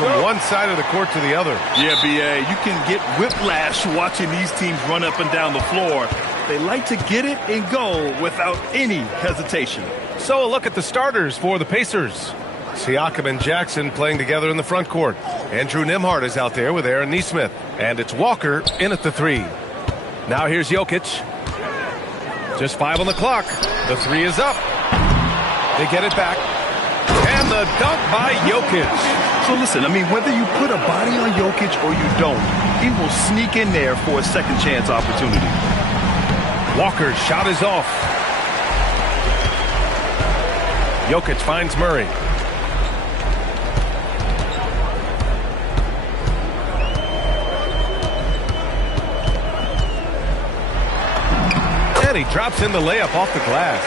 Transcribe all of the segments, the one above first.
from one side of the court to the other. Yeah, B.A., you can get whiplash watching these teams run up and down the floor. They like to get it and go without any hesitation. So a look at the starters for the Pacers. Siakam and Jackson playing together in the front court. Andrew Nembhard is out there with Aaron Nesmith. And it's Walker in at the three. Now here's Jokic. Just 5 on the clock. The three is up. They get it back. And the dunk by Jokic. So listen, I mean, whether you put a body on Jokic or you don't, he will sneak in there for a second chance opportunity. Walker's shot is off. Jokic finds Murray. And he drops in the layup off the glass.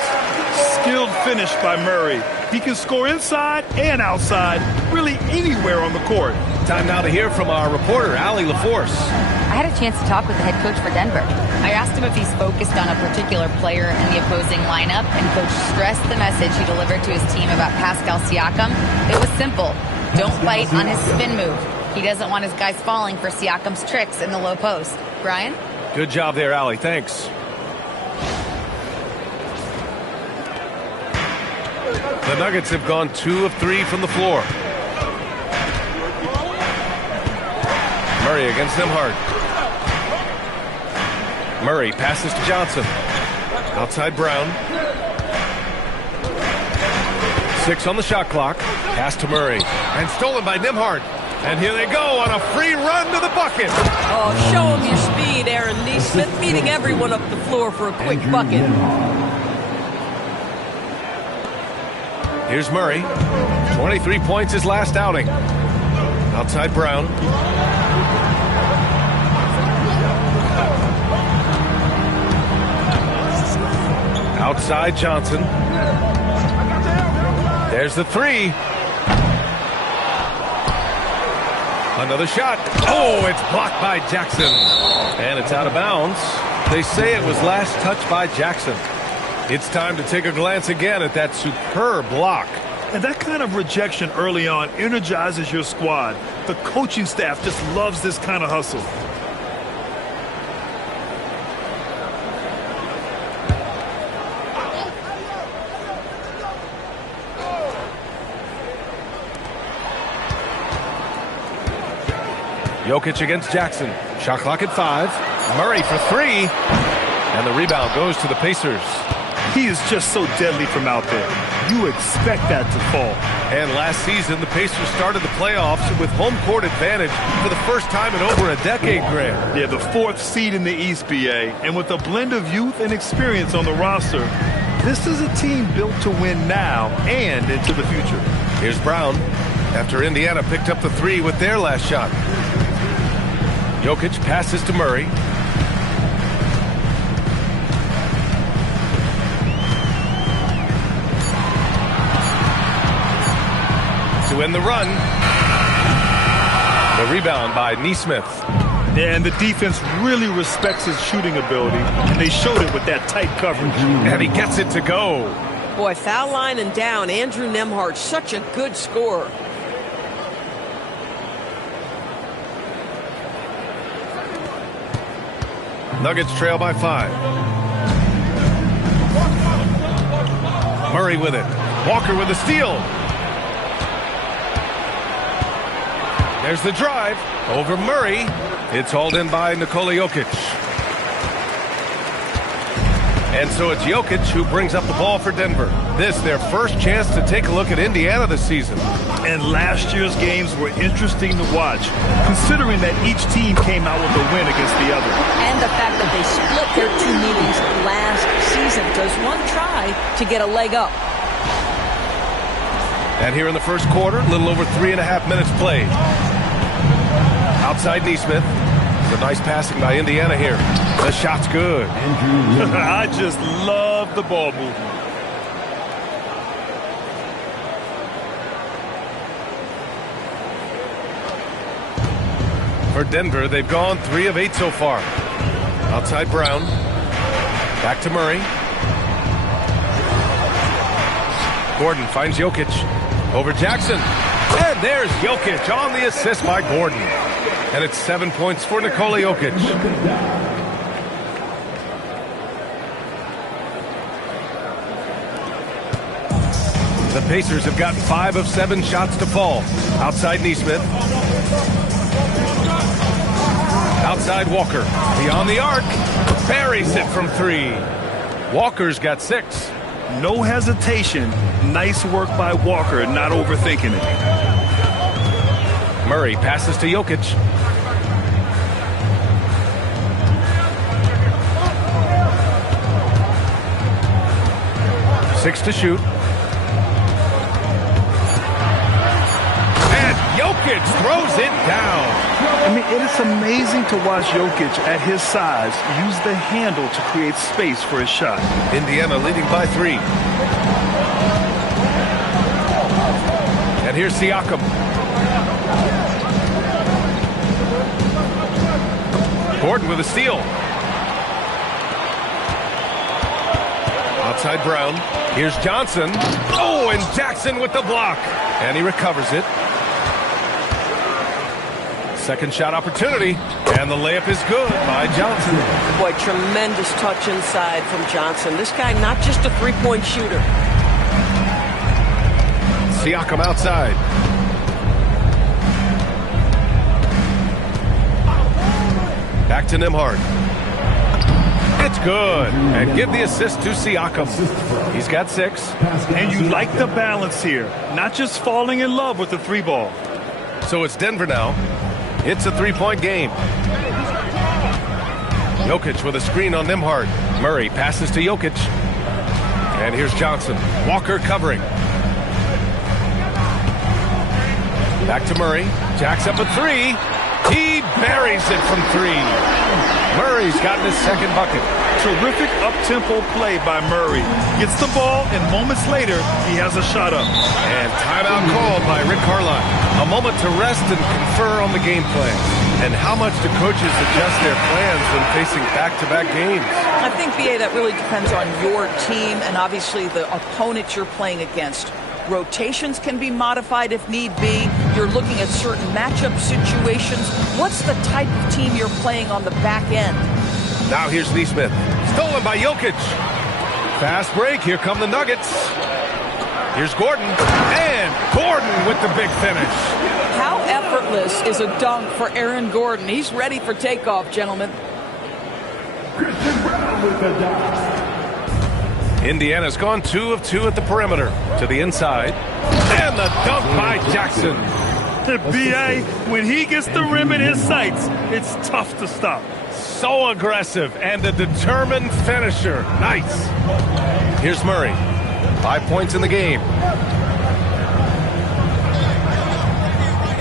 Skilled finish by Murray. He can score inside and outside, really anywhere on the court. Time now to hear from our reporter, Allie LaForce. I had a chance to talk with the head coach for Denver. I asked him if he's focused on a particular player in the opposing lineup, and Coach stressed the message he delivered to his team about Pascal Siakam. It was simple. Don't bite on his spin move. He doesn't want his guys falling for Siakam's tricks in the low post. Brian? Good job there, Allie. Thanks. The Nuggets have gone 2 of 3 from the floor. Murray against Nembhard. Murray passes to Johnson. Outside Brown. 6 on the shot clock. Pass to Murray. And stolen by Nembhard. And here they go on a free run to the bucket. Oh, show him your speed, Aaron Nesmith, beating everyone up the floor for a quick bucket. Here's Murray. 23 points his last outing. Outside Brown. Outside Johnson. There's the three. Another shot. Oh, it's blocked by Jackson. And it's out of bounds. They say it was last touched by Jackson. It's time to take a glance again at that superb block. And that kind of rejection early on energizes your squad. The coaching staff just loves this kind of hustle. Jokic against Jackson. Shot clock at 5. Murray for 3. And the rebound goes to the Pacers. He is just so deadly from out there. You expect that to fall. And last season, the Pacers started the playoffs with home court advantage for the first time in over a decade, Graham. Yeah, the 4th seed in the East, BA. And with a blend of youth and experience on the roster, this is a team built to win now and into the future. Here's Brown after Indiana picked up the 3 with their last shot. Jokic passes to Murray. To end the run. The rebound by Nesmith. Yeah, and the defense really respects his shooting ability, and they showed it with that tight coverage. And he gets it to go. Boy, foul line and down. Andrew Nembhard, such a good scorer. Nuggets trail by 5. Murray with it. Walker with the steal. There's the drive over Murray. It's hauled in by Nikola Jokic. And so it's Jokic who brings up the ball for Denver. This their first chance to take a look at Indiana this season. And last year's games were interesting to watch, considering that each team came out with a win against the other. And the fact that they split their 2 meetings last season. Does one try to get a leg up? And here in the first quarter, a little over 3.5 minutes played. Outside Nesmith. It's a nice passing by Indiana here. The shot's good. I just love the ball movement. For Denver, they've gone 3 of 8 so far. Outside Brown. Back to Murray. Gordon finds Jokic. Over Jackson. And there's Jokic on the assist by Gordon. And it's 7 points for Nikola Jokic. The Pacers have gotten 5 of 7 shots to fall. Outside Neesmith. Outside Walker. Beyond the arc. Buries it from 3. Walker's got 6. No hesitation. Nice work by Walker, not overthinking it. Murray passes to Jokic. Six to shoot. Jokic throws it down. I mean, it is amazing to watch Jokic at his size use the handle to create space for his shot. Indiana leading by 3. And here's Siakam. Gordon with a steal. Outside Brown. Here's Johnson. Oh, and Jackson with the block. And he recovers it. Second shot opportunity, and the layup is good by Johnson. Boy, tremendous touch inside from Johnson. This guy not just a three-point shooter. Siakam outside. Back to Nembhard. It's good, and give the assist to Siakam. He's got 6. And you like the balance here, not just falling in love with the 3 ball. So it's Denver now. It's a 3-point game. Jokic with a screen on Nembhard. Murray passes to Jokic. And here's Johnson. Walker covering. Back to Murray. Jacks up a 3. He buries it from 3. Murray's gotten his second bucket. Terrific up-tempo play by Murray. Gets the ball, and moments later, he has a shot up. And timeout called by Rick Carlisle. A moment to rest and confer on the game plan. And how much do coaches adjust their plans when facing back-to-back games? I think, B.A., that really depends on your team and obviously the opponent you're playing against. Rotations can be modified if need be. You're looking at certain matchup situations. What's the type of team you're playing on the back end? Now here's Neesmith. Stolen by Jokic. Fast break. Here come the Nuggets. Here's Gordon. And Gordon with the big finish. How effortless is a dunk for Aaron Gordon? He's ready for takeoff, gentlemen. Indiana's gone 2 of 2 at the perimeter. To the inside. And the dunk by Jackson. B.A., when he gets the rim in his sights, it's tough to stop. So aggressive and a determined finisher. Nice. Here's Murray. 5 points in the game.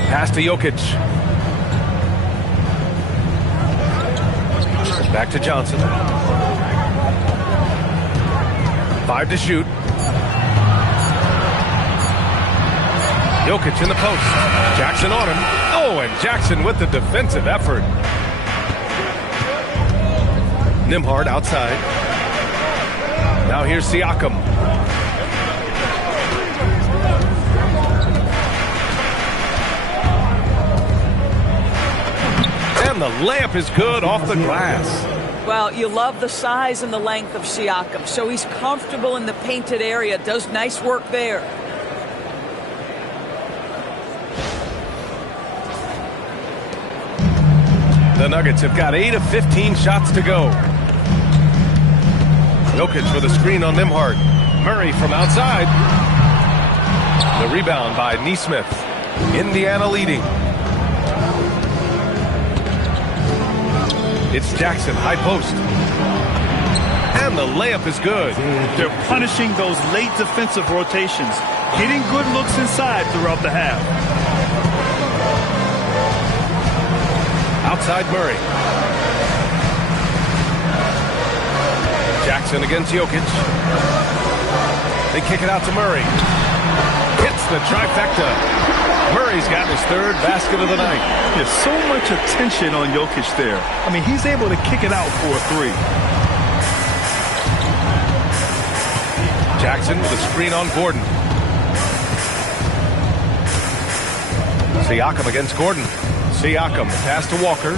Pass to Jokic. Back to Johnson. 5 to shoot. Jokic in the post. Jackson on him. Oh, and Jackson with the defensive effort. Nembhard outside. Now here's Siakam. And the layup is good off the glass. Well, you love the size and the length of Siakam, so he's comfortable in the painted area, does nice work there. The Nuggets have got 8 of 15 shots to go. Jokic with a screen on Nembhard. Murray from outside. The rebound by Neesmith. Indiana leading. It's Jackson, high post. And the layup is good. They're punishing those late defensive rotations, getting good looks inside throughout the half. Outside Murray. Jackson against Jokic. They kick it out to Murray. Hits the trifecta. Murray's got his 3rd basket of the night. There's so much attention on Jokic there. I mean, he's able to kick it out for a 3. Jackson with a screen on Gordon. Siakam against Gordon. Siakam, pass to Walker.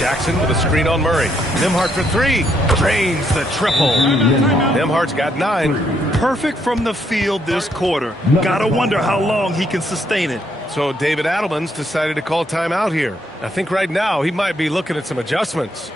Jackson with a screen on Murray. Nembhard for three. Drains the triple. Nembhard's got 9. Perfect from the field this quarter. Gotta wonder how long he can sustain it. So David Adelman's decided to call timeout here. I think right now he might be looking at some adjustments.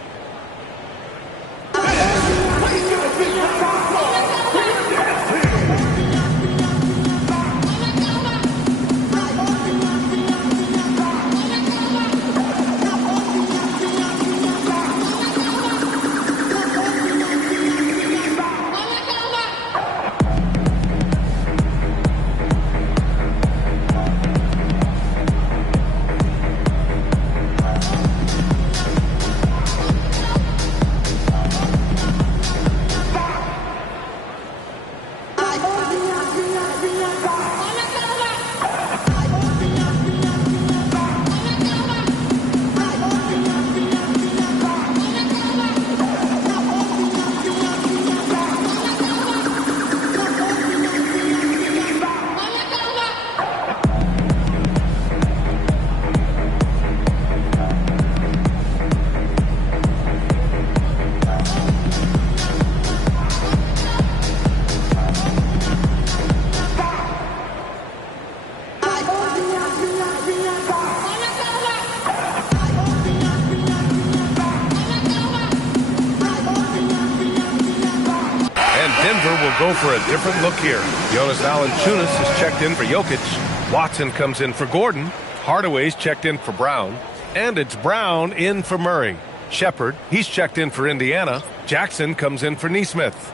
Go for a different look here. Jonas Valanciunas is checked in for Jokic. Watson comes in for Gordon. Hardaway's checked in for Brown. And it's Brown in for Murray. Shepard, he's checked in for Indiana. Jackson comes in for Nesmith.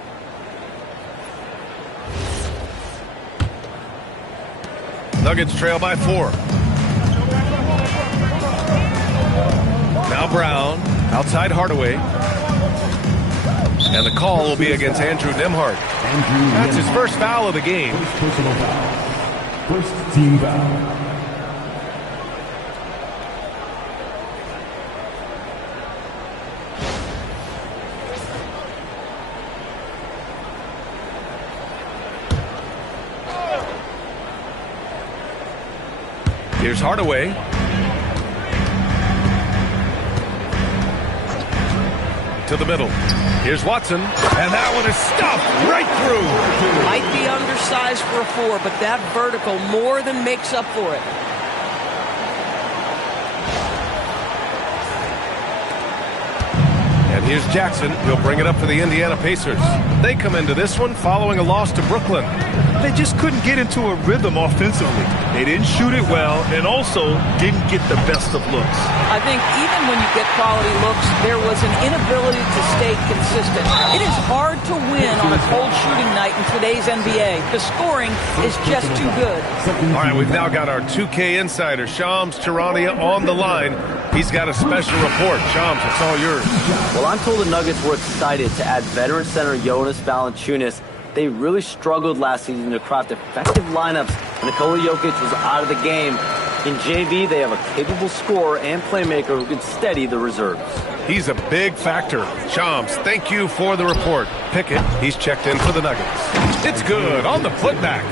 Nuggets trail by 4. Now Brown, outside Hardaway. And the call will be against Andrew Nembhard. That's his first foul of the game. First personal foul. First team foul. Here's Hardaway. To the middle. Here's Watson, and that one is stuffed right through. Might be undersized for a 4, but that vertical more than makes up for it. And here's Jackson. He'll bring it up for the Indiana Pacers. They come into this one following a loss to Brooklyn. They just couldn't get into a rhythm offensively. They didn't shoot it well and also didn't get the best of looks. I think even when you get quality looks, there was an inability to stay consistent. It is hard to win on a cold shooting night in today's NBA. The scoring is just too good. All right, we've now got our 2K insider, Shams Charania, on the line. He's got a special report. Shams, it's all yours. Well, I'm told the Nuggets were excited to add veteran center Jonas Valanciunas. They really struggled last season to craft effective lineups when Nikola Jokic was out of the game. In JV, they have a capable scorer and playmaker who can steady the reserves. He's a big factor. Shams, thank you for the report. Pickett, he's checked in for the Nuggets. It's good on the putback.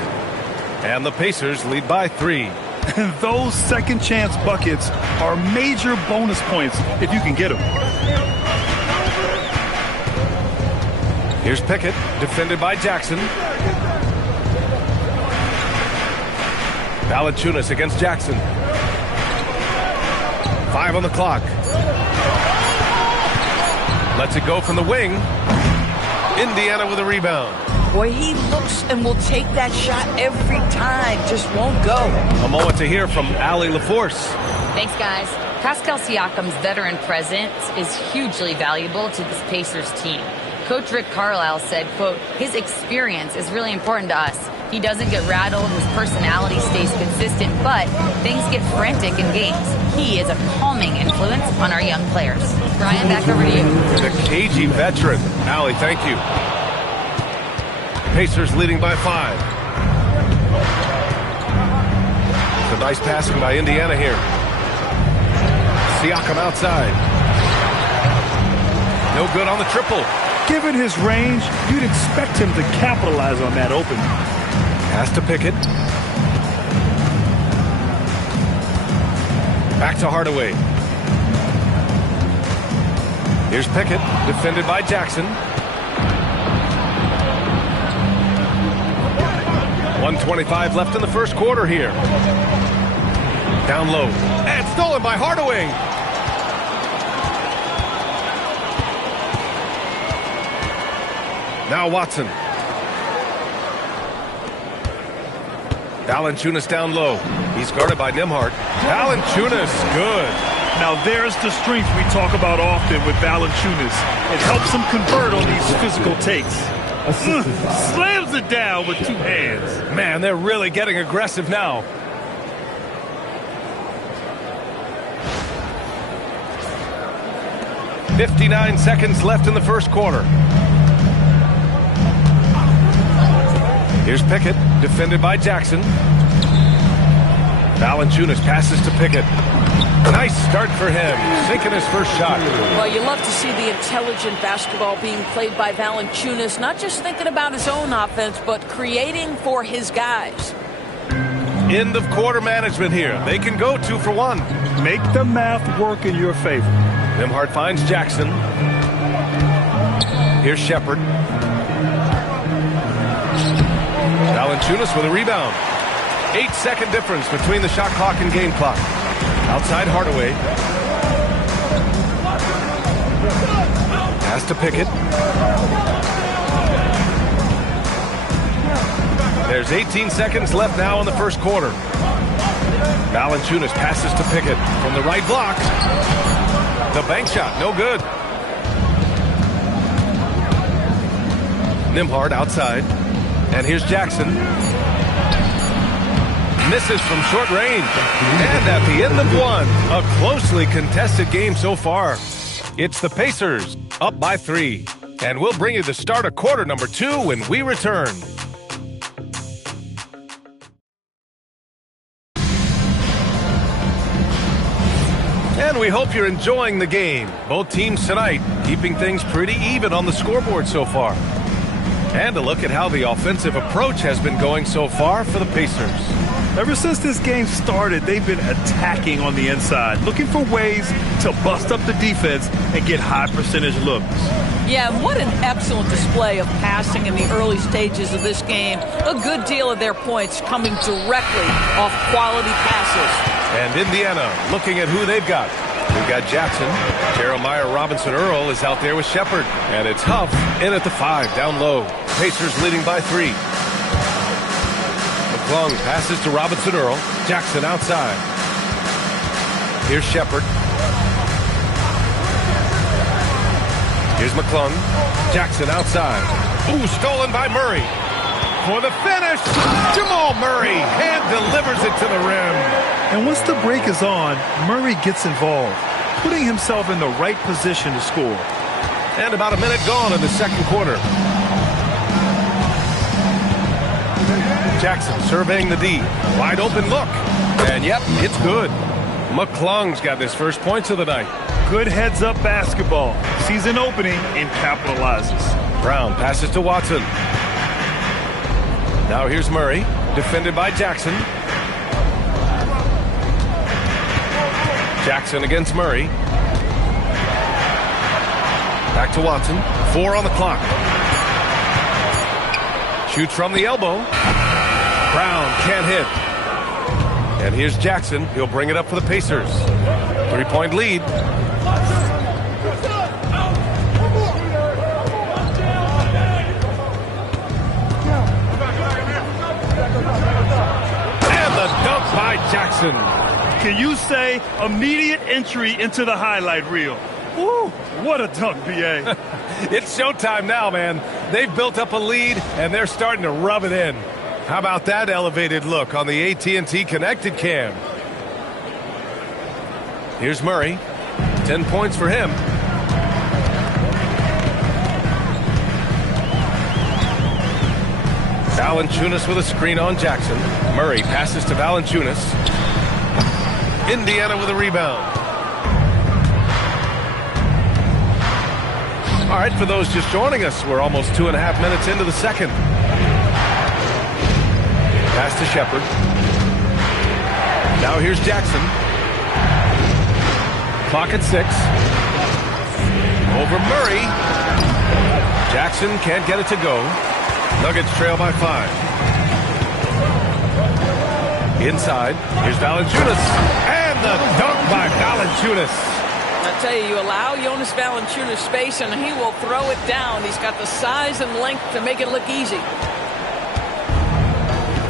And the Pacers lead by 3. And those second chance buckets are major bonus points if you can get them. Here's Pickett, defended by Jackson. Valanciunas against Jackson. 5 on the clock. Lets it go from the wing. Indiana with a rebound. Boy, he looks and will take that shot every time. Just won't go. A moment to hear from Allie LaForce. Thanks, guys. Pascal Siakam's veteran presence is hugely valuable to this Pacers team. Coach Rick Carlisle said, quote, his experience is really important to us. He doesn't get rattled, his personality stays consistent, but things get frantic in games. He is a calming influence on our young players. Brian, back over to you. The cagey veteran. Allie, thank you. Pacers leading by 5. It's a nice passing by Indiana here. Siakam outside. No good on the triple. Given his range, you'd expect him to capitalize on that opening. Pass to Pickett. Back to Hardaway. Here's Pickett, defended by Jackson. 1:25 left in the first quarter here. Down low. And stolen by Hardaway. Now Watson. Valanciunas down low. He's guarded by Nembhard. Valanciunas, good. Now there's the strength we talk about often with Valanciunas. It helps him convert on these physical takes. Slams it down with two hands. Man, they're really getting aggressive now. .59 seconds left in the first quarter. Here's Pickett, defended by Jackson. Valanciunas passes to Pickett. Nice start for him, sinking his first shot. Well, you love to see the intelligent basketball being played by Valanciunas, not just thinking about his own offense, but creating for his guys. End of quarter management here. They can go 2 for 1. Make the math work in your favor. Nembhard finds Jackson. Here's Shepard. Valanciunas with a rebound. 8-second difference between the shot clock and game clock. Outside Hardaway. Pass to Pickett. There's 18 seconds left now in the first quarter. Valanciunas passes to Pickett from the right block. The bank shot, no good. Nembhard outside. And here's Jackson. Misses from short range. And at the end of one, a closely contested game so far. It's the Pacers, up by 3. And we'll bring you the start of quarter number 2 when we return. And we hope you're enjoying the game. Both teams tonight keeping things pretty even on the scoreboard so far. And a look at how the offensive approach has been going so far for the Pacers. Ever since this game started, they've been attacking on the inside, looking for ways to bust up the defense and get high percentage looks. Yeah, what an excellent display of passing in the early stages of this game. A good deal of their points coming directly off quality passes. And Indiana looking at who they've got. We've got Jackson. Jeremiah Robinson-Earl is out there with Shepard. And it's Huff in at the 5, down low. Pacers leading by 3. McClung passes to Robinson-Earl. Jackson outside. Here's Shepard. Here's McClung. Jackson outside. Ooh, stolen by Murray. For the finish, Jamal Murray hand delivers it to the rim. And once the break is on, Murray gets involved, putting himself in the right position to score. And about a minute gone in the second quarter. Jackson surveying the D. Wide open look. And yep, it's good. McClung's got his first points of the night. Good heads-up basketball. Sees an opening and capitalizes. Brown passes to Watson. Now here's Murray, defended by Jackson. Jackson against Murray. Back to Watson. 4 on the clock. Shoots from the elbow. Brown can't hit. And here's Jackson. He'll bring it up for the Pacers. 3-point lead. And the dunk by Jackson. Can you say immediate entry into the highlight reel? Woo, what a dunk, B.A. It's showtime now, man. They've built up a lead, and they're starting to rub it in. How about that elevated look on the AT&T Connected Cam? Here's Murray. 10 points for him. Valanciunas with a screen on Jackson. Murray passes to Valanciunas. Indiana with a rebound. All right, for those just joining us, we're almost 2.5 minutes into the second. Pass to Shepard. Now here's Jackson. Clock at 6. Over Murray. Jackson can't get it to go. Nuggets trail by 5. Inside. Here's Valanciunas. And the dunk by Valanciunas. I tell you, you allow Jonas Valanciunas space and he will throw it down. He's got the size and length to make it look easy.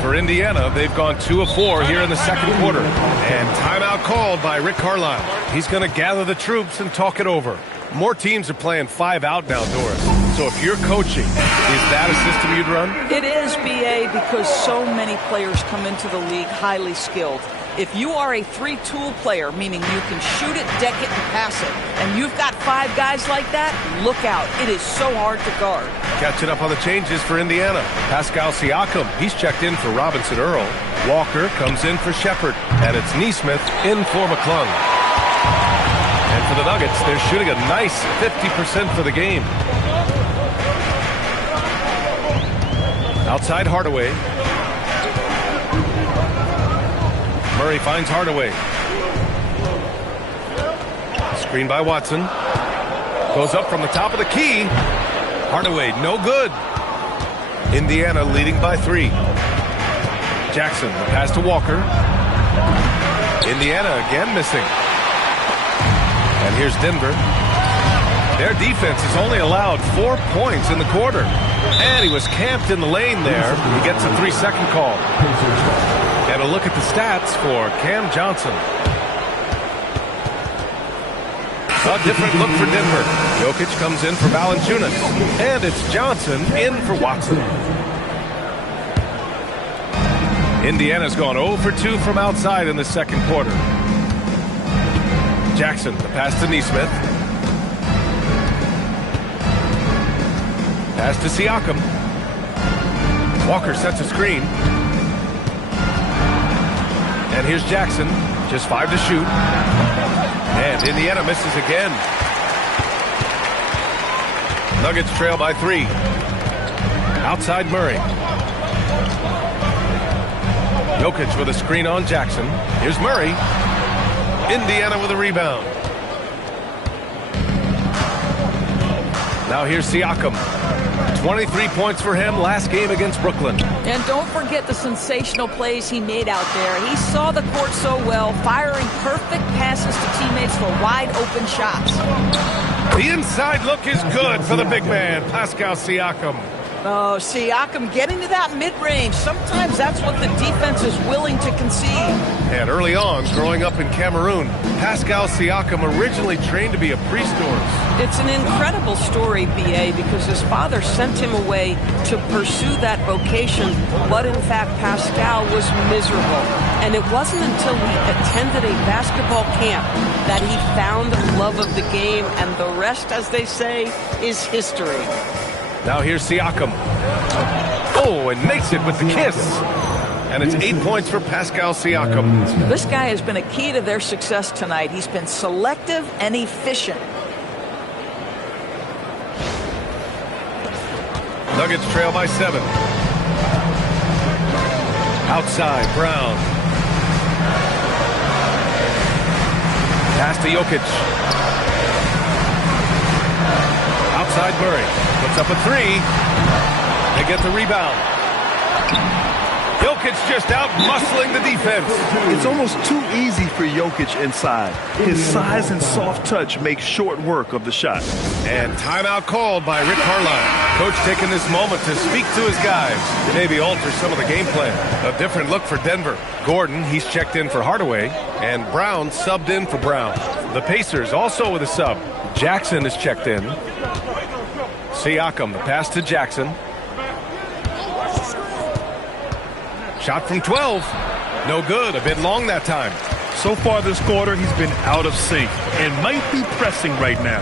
For Indiana, they've gone 2 of 4 here in the second quarter. And timeout called by Rick Carlisle. He's going to gather the troops and talk it over. More teams are playing 5 out now, Doris. So if you're coaching, is that a system you'd run? It is, BA, because so many players come into the league highly skilled. If you are a 3-tool player, meaning you can shoot it, deck it, and pass it, and you've got 5 guys like that, look out. It is so hard to guard. Catching up on the changes for Indiana. Pascal Siakam, he's checked in for Robinson Earl. Walker comes in for Shepard. And it's Nesmith in for McClung. And for the Nuggets, they're shooting a nice 50% for the game. Outside Hardaway. Murray finds Hardaway. Screen by Watson. Goes up from the top of the key. Hardaway, no good. Indiana leading by 3. Jackson, the pass to Walker. Indiana again missing. And here's Denver. Their defense has only allowed 4 points in the quarter. And he was camped in the lane there. He gets a 3-second call. And a look at the stats for Cam Johnson. A different look for Denver. Jokic comes in for Valanciunas. And it's Johnson in for Watson. Indiana's gone 0 for 2 from outside in the second quarter. Jackson, the pass to Nesmith. Pass to Siakam. Walker sets a screen. And here's Jackson. Just 5 to shoot. And Indiana misses again. Nuggets trail by 3. Outside Murray. Jokic with a screen on Jackson. Here's Murray. Indiana with a rebound. Now here's Siakam. 23 points for him last game against Brooklyn. And don't forget the sensational plays he made out there. He saw the court so well, firing perfect passes to teammates for wide open shots. The inside look is good for the big man, Pascal Siakam. Oh, Siakam getting to that mid-range. Sometimes that's what the defense is willing to concede. And early on, growing up in Cameroon, Pascal Siakam originally trained to be a priest. It's an incredible story, BA, because his father sent him away to pursue that vocation, but in fact, Pascal was miserable. And it wasn't until he attended a basketball camp that he found love of the game, and the rest, as they say, is history. Now here's Siakam. Oh, and makes it with the kiss. And it's 8 points for Pascal Siakam. This guy has been a key to their success tonight. He's been selective and efficient. Nuggets trail by 7. Outside, Brown. Pass to Jokic. Outside Murray. Puts up a 3. They get the rebound. Jokic just out muscling the defense. It's almost too easy for Jokic inside. His size and soft touch make short work of the shot. And timeout called by Rick Carlisle. Coach taking this moment to speak to his guys. Maybe alter some of the game plan. A different look for Denver. Gordon, he's checked in for Hardaway. And Brown subbed in for Brown. The Pacers also with a sub. Jackson is checked in. Siakam, the pass to Jackson. Shot from 12. No good. A bit long that time. So far this quarter, he's been out of sync and might be pressing right now.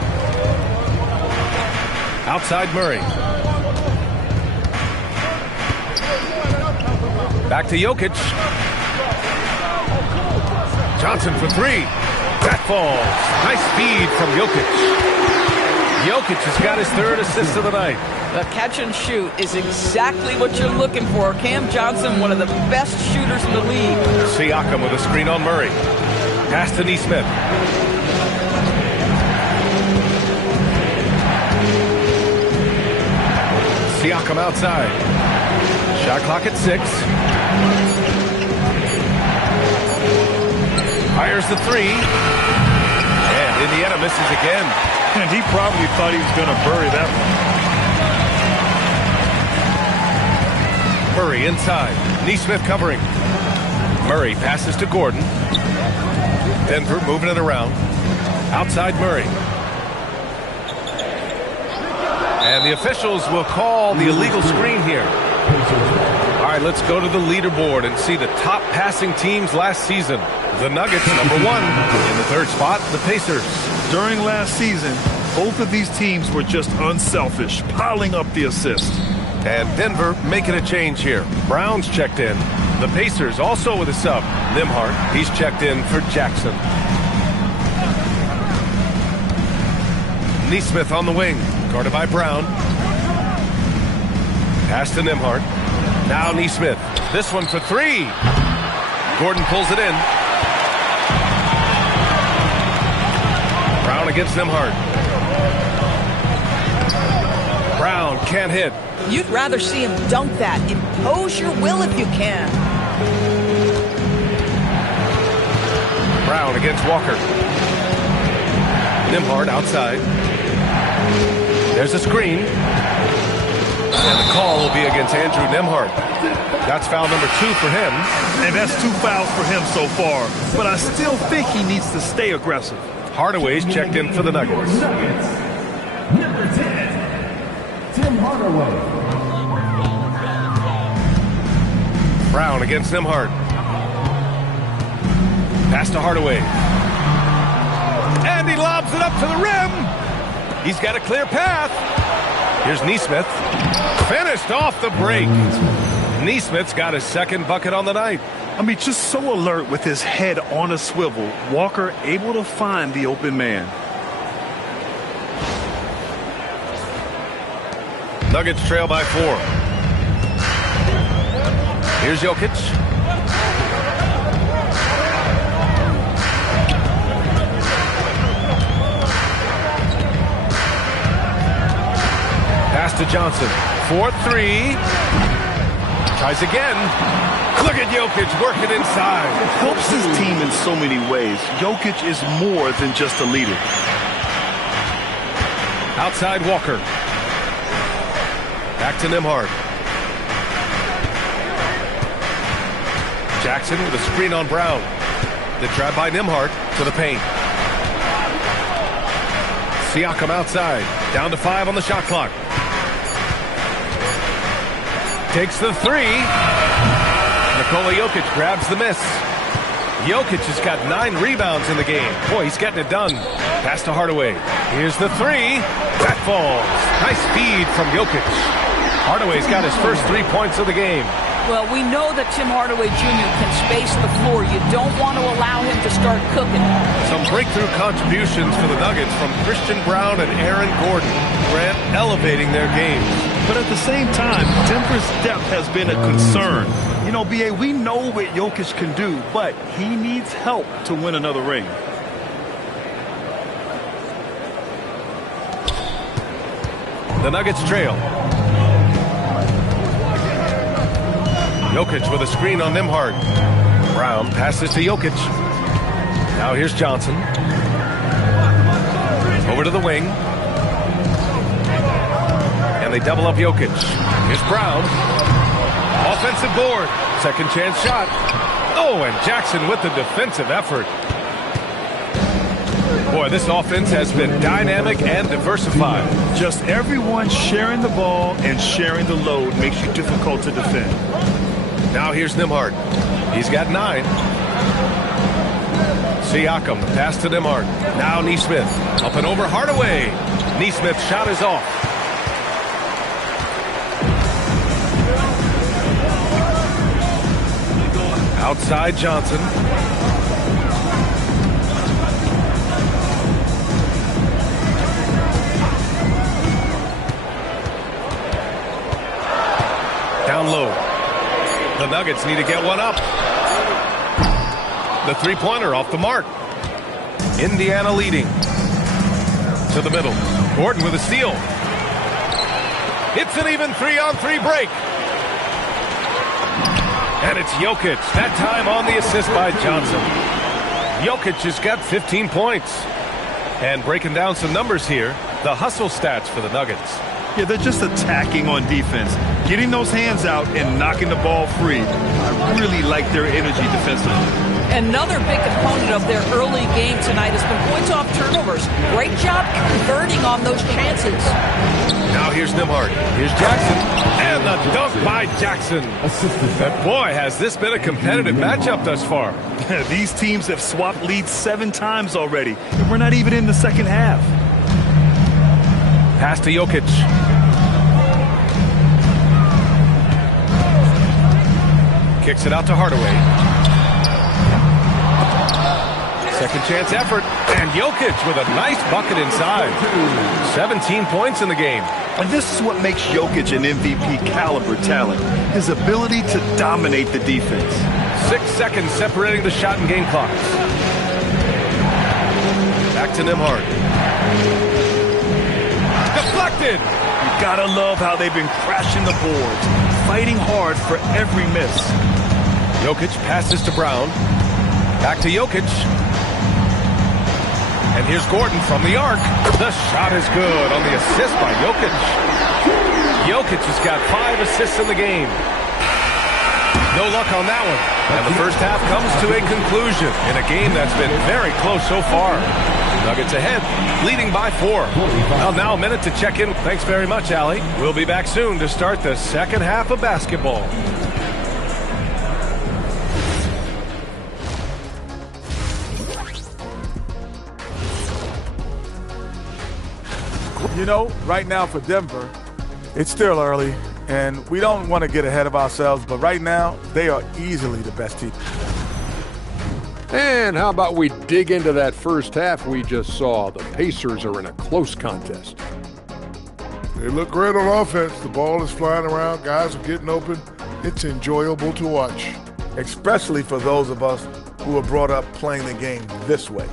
Outside Murray. Back to Jokic. Johnson for 3. That falls. Nice feed from Jokic. Jokic has got his 3rd assist of the night. The catch and shoot is exactly what you're looking for. Cam Johnson, one of the best shooters in the league. Siakam with a screen on Murray. Pass to Nesmith. Siakam outside. Shot clock at 6. Fires the 3. And Indiana misses again. And he probably thought he was going to bury that one. Murray inside. Neesmith covering. Murray passes to Gordon. Denver moving it around. Outside Murray. And the officials will call the illegal screen here. All right, let's go to the leaderboard and see the top passing teams last season. The Nuggets, number 1. In the 3rd spot, the Pacers. During last season, both of these teams were just unselfish, piling up the assists. And Denver making a change here. Brown's checked in. The Pacers also with a sub. Nembhard, he's checked in for Jackson. Neesmith on the wing, guarded by Brown. Pass to Nembhard. Now Neesmith. This one for 3. Gordon pulls it in. Brown against Nembhard. Brown can't hit. You'd rather see him dunk that. Impose your will if you can. Brown against Walker. Nembhard outside. There's a screen. And the call will be against Andrew Nembhard. That's foul number 2 for him. And that's 2 fouls for him so far. But I still think he needs to stay aggressive. Hardaway's checked in for the Nuggets. Number 10, Tim Hardaway. Brown against Nembhard. Pass to Hardaway. And he lobs it up to the rim. He's got a clear path. Here's Neesmith. Finished off the break. Neesmith's got his 2nd bucket on the night. I mean, just so alert with his head on a swivel. Walker able to find the open man. Nuggets trail by 4. Here's Jokic. Pass to Johnson. 4-3. Tries again. Look at Jokic working inside. Helps his team in so many ways. Jokic is more than just a leader. Outside Walker. Back to Nembhard. Jackson with a screen on Brown. The trap by Nembhard to the paint. Siakam outside. Down to 5 on the shot clock. Takes the 3. Nikola Jokic grabs the miss. Jokic has got 9 rebounds in the game. Boy, he's getting it done. Pass to Hardaway. Here's the 3. That falls. Nice feed from Jokic. Hardaway's got his first 3 points of the game. Well, we know that Tim Hardaway Jr. can space the floor. You don't want to allow him to start cooking. Some breakthrough contributions for the Nuggets from Christian Brown and Aaron Gordon. Grant elevating their games. But at the same time, Denver's depth has been a concern. You know, B.A., we know what Jokic can do, but he needs help to win another ring. The Nuggets trail. Jokic with a screen on Nembhard. Brown passes to Jokic. Now here's Johnson. Over to the wing. And they double up Jokic. Here's Brown. Offensive board. Second chance shot. Oh, and Jackson with the defensive effort. Boy, this offense has been dynamic and diversified. Just everyone sharing the ball and sharing the load makes you difficult to defend. Now here's Nembhard. He's got 9. Siakam, the pass to Nembhard. Now Neesmith. Up and over Hardaway. Neesmith's shot is off. Outside Johnson. Down low. The Nuggets need to get one up. The three-pointer off the mark. Indiana leading. To the middle. Gordon with a steal. It's an even 3-on-3 break. And it's Jokic. That time on the assist by Johnson. Jokic has got 15 points. And breaking down some numbers here, the hustle stats for the Nuggets. Yeah, they're just attacking on defense, getting those hands out and knocking the ball free. I really like their energy defensively. Another big component of their early game tonight has been points off turnovers. Great job converting on those chances. Now here's Nembhard. Here's Jackson. And the dunk by Jackson. And boy, has this been a competitive matchup thus far. These teams have swapped leads 7 times already, and we're not even in the second half. Pass to Jokic. Kicks it out to Hardaway. Second chance effort, and Jokic with a nice bucket inside. 17 points in the game. And this is what makes Jokic an MVP caliber talent, his ability to dominate the defense. 6 seconds separating the shot and game clocks. Back to Nembhard. Deflected! You gotta love how they've been crashing the boards, fighting hard for every miss. Jokic passes to Brown. Back to Jokic. And here's Gordon from the arc. The shot is good on the assist by Jokic. Jokic has got 5 assists in the game. No luck on that one. And the first half comes to a conclusion in a game that's been very close so far. Nuggets ahead, leading by 4. Well, now a minute to check in. Thanks very much, Allie. We'll be back soon to start the second half of basketball. You know, right now for Denver, it's still early, and we don't want to get ahead of ourselves, but right now, they are easily the best team. And how about we dig into that first half we just saw? The Pacers are in a close contest. They look great on offense. The ball is flying around. Guys are getting open. It's enjoyable to watch. Especially for those of us who are brought up playing the game this way.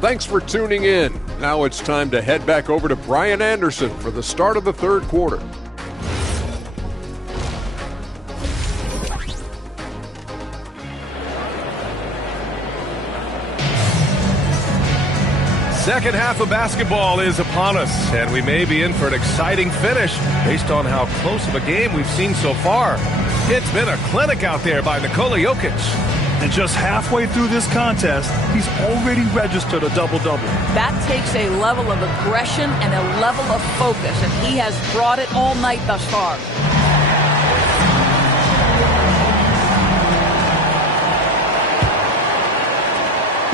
Thanks for tuning in. Now it's time to head back over to Brian Anderson for the start of the third quarter. Second half of basketball is upon us, and we may be in for an exciting finish based on how close of a game we've seen so far. It's been a clinic out there by Nikola Jokic. And just halfway through this contest, he's already registered a double-double. That takes a level of aggression and a level of focus, and he has brought it all night thus far.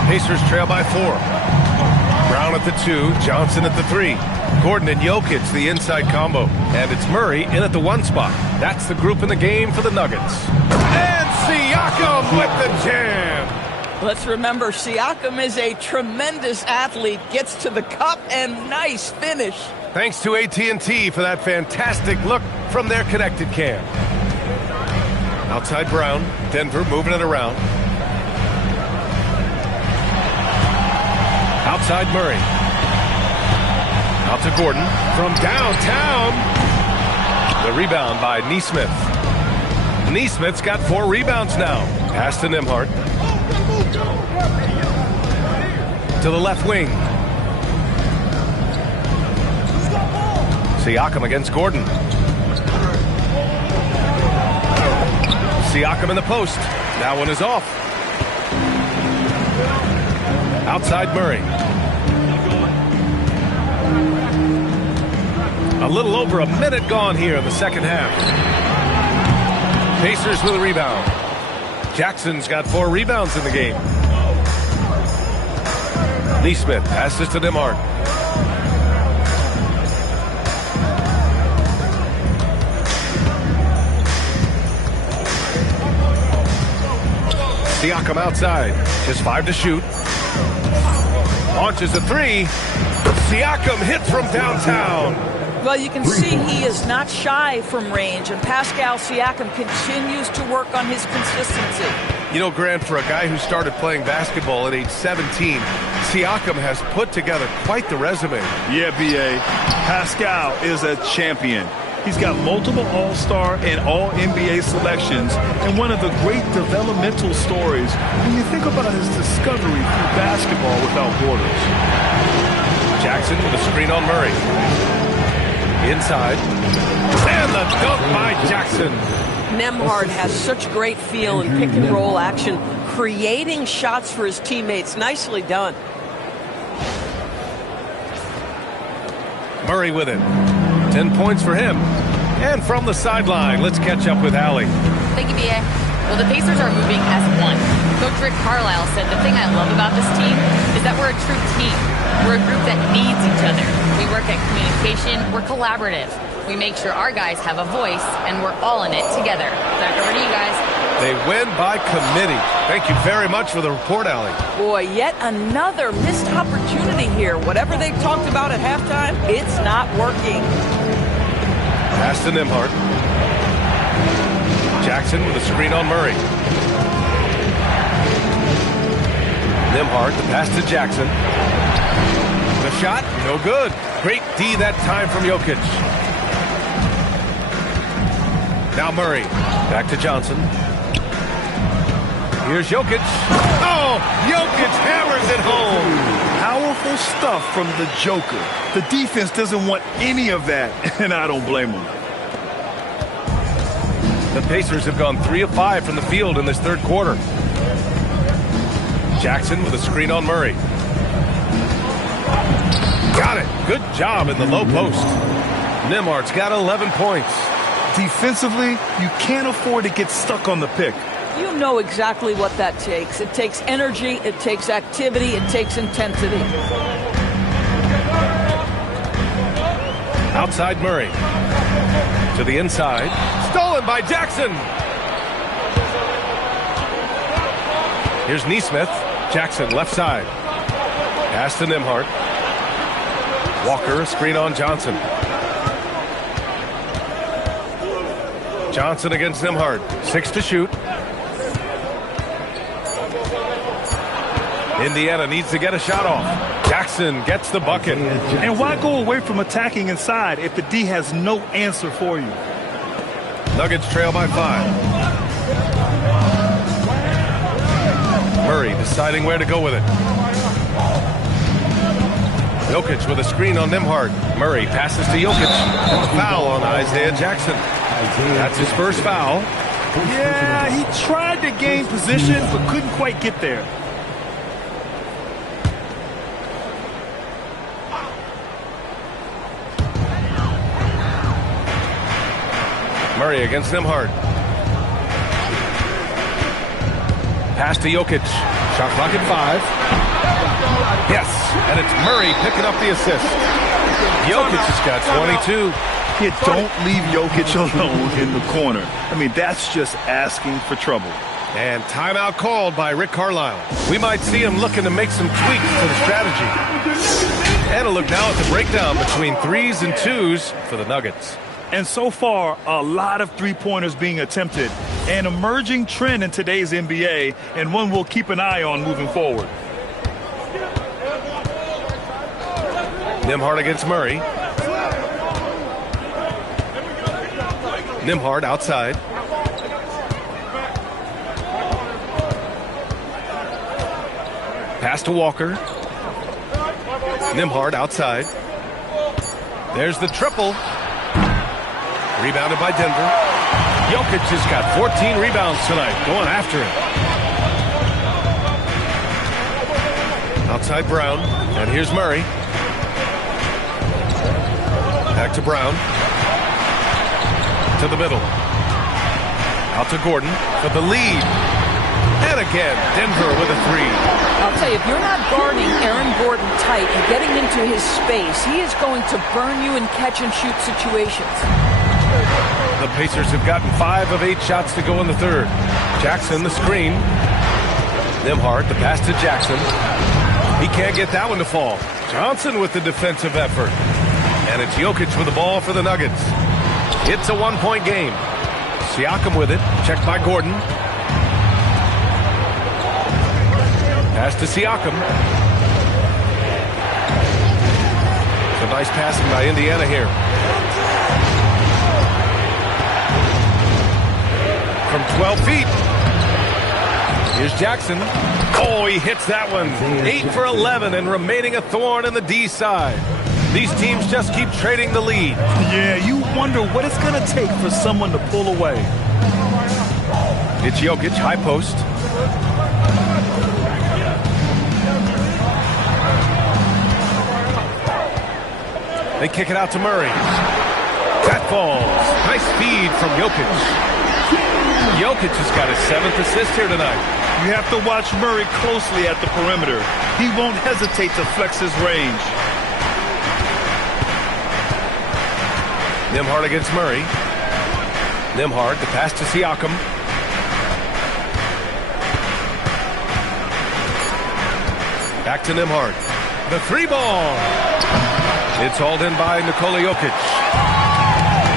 Pacers trail by 4. Brown at the 2, Johnson at the 3. Gordon and Jokic, the inside combo. And it's Murray in at the 1 spot. That's the group in the game for the Nuggets. And Siakam with the jam. Let's remember, Siakam is a tremendous athlete, gets to the cup, and nice finish. Thanks to AT&T for that fantastic look from their connected cam. Outside Brown, Denver moving it around. Outside Murray. Out to Gordon from downtown. The rebound by Nesmith. Nesmith's got 4 rebounds now. Pass to Nembhard. To the left wing. Siakam against Gordon. Siakam in the post. That one is off. Outside Murray. A little over a minute gone here in the second half. Pacers with a rebound. Jackson's got 4 rebounds in the game. Nesmith passes to Nembhard. Siakam outside. Just 5 to shoot. Launches a 3. Siakam hits from downtown. Well, you can see he is not shy from range, and Pascal Siakam continues to work on his consistency. You know, Grant, for a guy who started playing basketball at age 17, Siakam has put together quite the resume. Yeah, B.A. Pascal is a champion. He's got multiple All-Star and All-NBA selections, and one of the great developmental stories when you think about his discovery through basketball without borders. Jackson with a screen on Murray. Inside. And the dunk by Jackson. Nembhard has such great feel in pick-and-roll action, creating shots for his teammates. Nicely done. Murray with it. 10 points for him. And from the sideline, let's catch up with Allie. Thank you, B.A. Well, the Pacers are moving as one. Coach Rick Carlisle said the thing I love about this team is that we're a true team. We're a group that needs each other. We work at communication. We're collaborative. We make sure our guys have a voice, and we're all in it together. Back over to you guys. They win by committee. Thank you very much for the report, Allie. Boy, yet another missed opportunity here. Whatever they talked about at halftime, it's not working. Pass to Nembhard. Jackson with a screen on Murray. Nembhard, the pass to Jackson. The shot, no good. Great D that time from Jokic. Now Murray, back to Johnson. Here's Jokic. Oh, Jokic hammers it home. Powerful stuff from the Joker. The defense doesn't want any of that, and I don't blame them. The Pacers have gone 3 of 5 from the field in this third quarter. Jackson with a screen on Murray. Got it. Good job in the low post. Nembhard's got 11 points. Defensively, you can't afford to get stuck on the pick. You know exactly what that takes. It takes energy, it takes activity, it takes intensity. Outside Murray. To the inside. Stolen by Jackson. Here's Nesmith. Jackson left side. Pass to Nembhard. Walker, a screen on Johnson. Johnson against Nembhard. 6 to shoot. Indiana needs to get a shot off. Jackson gets the bucket. And why go away from attacking inside if the D has no answer for you? Nuggets trail by 5. Murray deciding where to go with it. Jokic with a screen on Nembhard. Murray passes to Jokic. And the foul on Isaiah Jackson. That's his first foul. Yeah, he tried to gain position but couldn't quite get there. Murray against Nembhard. Pass to Jokic. Shot clock at 5. Yes, and it's Murray picking up the assist. Jokic has got 22. Yeah, don't leave Jokic alone in the corner. I mean, that's just asking for trouble. And timeout called by Rick Carlisle. We might see him looking to make some tweaks to the strategy. And a look now at the breakdown between 3s and 2s for the Nuggets. And so far, a lot of three-pointers being attempted. An emerging trend in today's NBA, and one we'll keep an eye on moving forward. Nembhard against Murray. Nembhard outside. Pass to Walker. Nembhard outside. There's the triple. Rebounded by Denver. Jokic has got 14 rebounds tonight, going after him. Outside Brown, and here's Murray. Back to Brown. To the middle. Out to Gordon for the lead. And again, Denver with a 3. I'll tell you, if you're not guarding Aaron Gordon tight and getting into his space, he is going to burn you in catch-and-shoot situations. The Pacers have gotten 5 of 8 shots to go in the third. Jackson, the screen. Nembhard, the pass to Jackson. He can't get that one to fall. Johnson with the defensive effort. And it's Jokic with the ball for the Nuggets. It's a one-point game. Siakam with it. Checked by Gordon. Pass to Siakam. It's a nice passing by Indiana here. From 12 feet. Here's Jackson. Oh, he hits that one. 8 for 11 and remaining a thorn in the D side. These teams just keep trading the lead. Yeah, you wonder what it's going to take for someone to pull away. It's Jokic, high post. They kick it out to Murray. That falls. Nice feed from Jokic. Jokic has got his 7th assist here tonight. You have to watch Murray closely at the perimeter. He won't hesitate to flex his range. Nembhard against Murray. Nembhard, the pass to Siakam. Back to Nembhard. The 3-ball. It's hauled in by Nikola Jokic.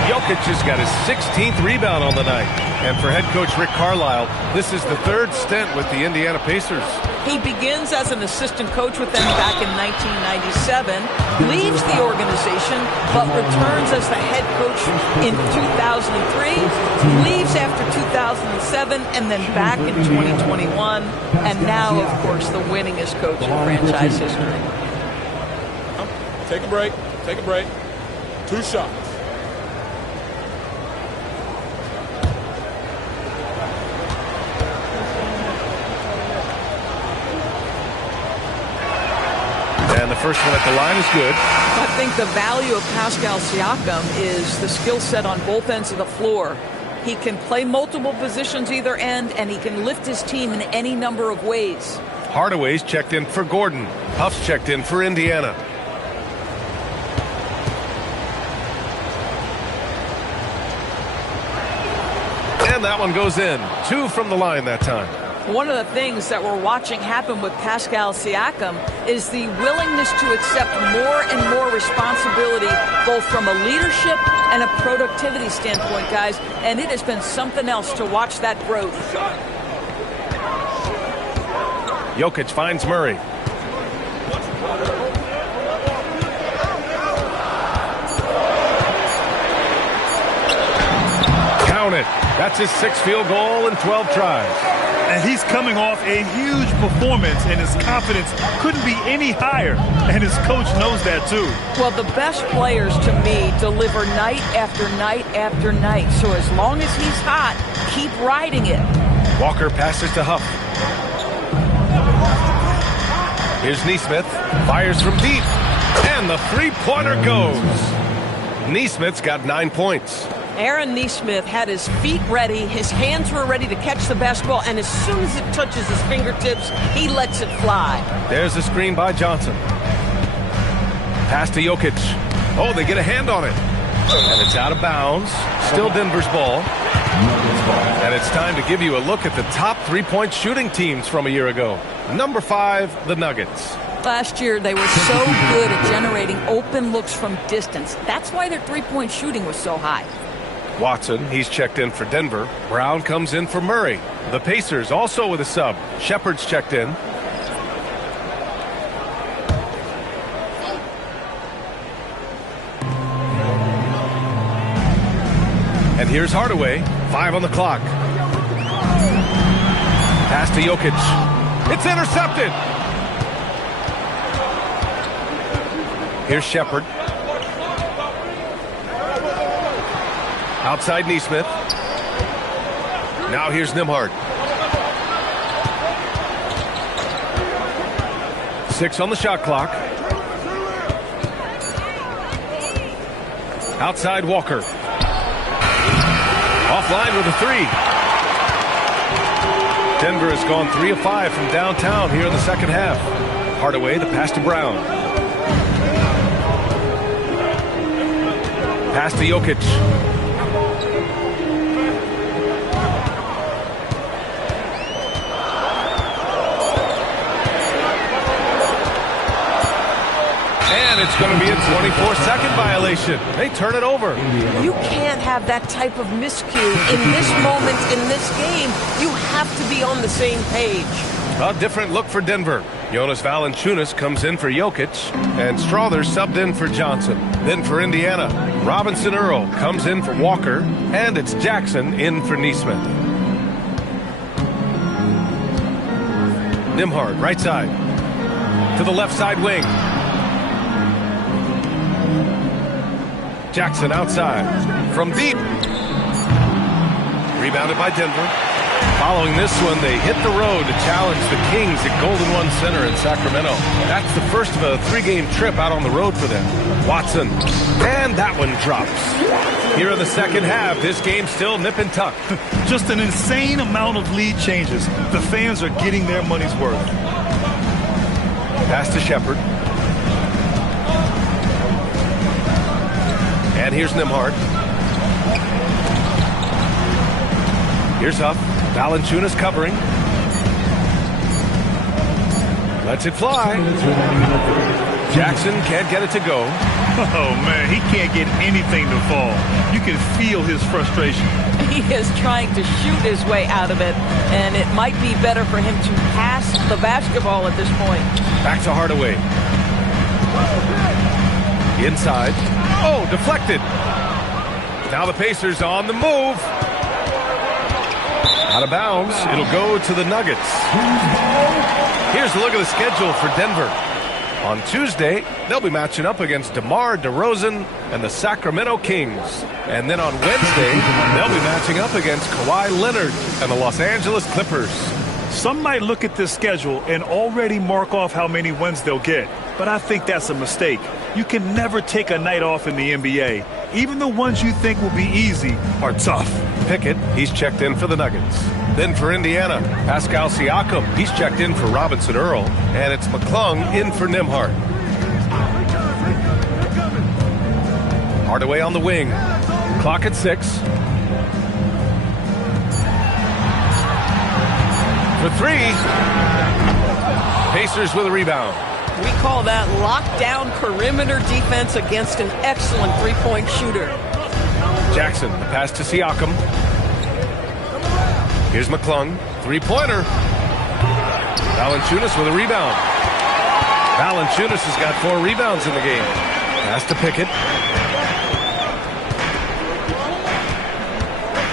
Jokic has got his 16th rebound on the night. And for head coach Rick Carlisle, this is the 3rd stint with the Indiana Pacers. He begins as an assistant coach with them back in 1997, leaves the organization, but returns as the head coach in 2003, leaves after 2007, and then back in 2021, and now, of course, the winningest coach in franchise history. Take a break. Take a break. 2 shots. And the first one at the line is good. I think the value of Pascal Siakam is the skill set on both ends of the floor. He can play multiple positions either end, and he can lift his team in any number of ways. Hardaway's checked in for Gordon. Huff's checked in for Indiana. And that one goes in. 2 from the line that time. One of the things that we're watching happen with Pascal Siakam is the willingness to accept more and more responsibility, both from a leadership and a productivity standpoint, guys. And it has been something else to watch that growth. Jokic finds Murray. Count it. That's his 6th field goal in 12 tries. And he's coming off a huge performance, and his confidence couldn't be any higher. And his coach knows that, too. Well, the best players, to me, deliver night after night after night. So as long as he's hot, keep riding it. Walker passes to Huff. Here's Nesmith. Fires from deep. And the 3-pointer goes. Nesmith's got 9 points. Aaron Nesmith had his feet ready, his hands were ready to catch the basketball, and as soon as it touches his fingertips, he lets it fly. There's a screen by Johnson. Pass to Jokic. Oh, they get a hand on it. And it's out of bounds. Still Denver's ball. And it's time to give you a look at the top 3-point shooting teams from a year ago. Number 5, the Nuggets. Last year, they were so good at generating open looks from distance. That's why their 3-point shooting was so high. Watson, he's checked in for Denver. Brown comes in for Murray. The Pacers also with a sub. Shepard's checked in. And here's Hardaway. 5 on the clock. Pass to Jokic. It's intercepted. Here's Shepard. Outside Nesmith. Now here's Nembhard. 6 on the shot clock. Outside Walker. Offline with a 3. Denver has gone 3 of 5 from downtown here in the second half. Hardaway, the pass to Brown. Pass to Jokic. And it's going to be a 24-second violation. They turn it over. You can't have that type of miscue in this moment in this game. You have to be on the same page. A different look for Denver. Jonas Valanciunas comes in for Jokic, and Strother subbed in for Johnson. Then for Indiana, Robinson Earl comes in for Walker, and it's Jackson in for Neesmith. Nembhard, right side. To the left side wing. Jackson outside. From deep. Rebounded by Denver. Following this one, they hit the road to challenge the Kings at Golden One Center in Sacramento. That's the first of a 3-game trip out on the road for them. Watson. And that one drops. Here in the second half, this game's still nip and tuck. Just an insane amount of lead changes. The fans are getting their money's worth. Pass to Shepard. And here's Nembhard. Here's Huff. Valanciunas covering. Lets it fly. Jackson can't get it to go. Oh, man, he can't get anything to fall. You can feel his frustration. He is trying to shoot his way out of it, and it might be better for him to pass the basketball at this point. Back to Hardaway. Inside. Oh, deflected. Now the Pacers on the move. Out of bounds. It'll go to the Nuggets. Here's a look at the schedule for Denver. On Tuesday, they'll be matching up against DeMar DeRozan and the Sacramento Kings. And then on Wednesday, they'll be matching up against Kawhi Leonard and the Los Angeles Clippers. Some might look at this schedule and already mark off how many wins they'll get. But I think that's a mistake. You can never take a night off in the NBA. Even the ones you think will be easy are tough. Pickett, he's checked in for the Nuggets. Then for Indiana, Pascal Siakam, he's checked in for Robinson Earl. And it's McClung in for Nembhard. Hardaway on the wing. Clock at 6. For 3. Pacers with a rebound. We call that lockdown perimeter defense against an excellent three-point shooter. Jackson, the pass to Siakam. Here's McClung, three-pointer. Valanciunas with a rebound. Valanciunas has got 4 rebounds in the game. Pass to Pickett.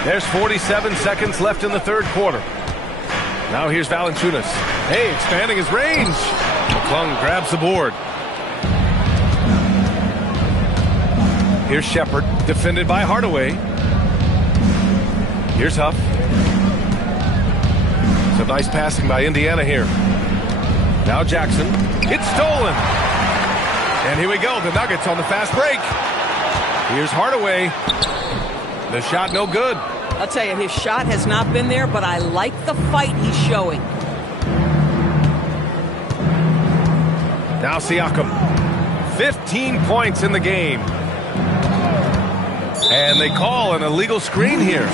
There's 47 seconds left in the third quarter. Now here's Valanciunas. Hey, expanding his range. McClung grabs the board. Here's Shepard, defended by Hardaway. Here's Huff. Some nice passing by Indiana here. Now Jackson. It's stolen. And here we go. The Nuggets on the fast break. Here's Hardaway. The shot no good. I'll tell you, his shot has not been there, but I like the fight he's showing. Now Siakam. 15 points in the game. And they call an illegal screen here.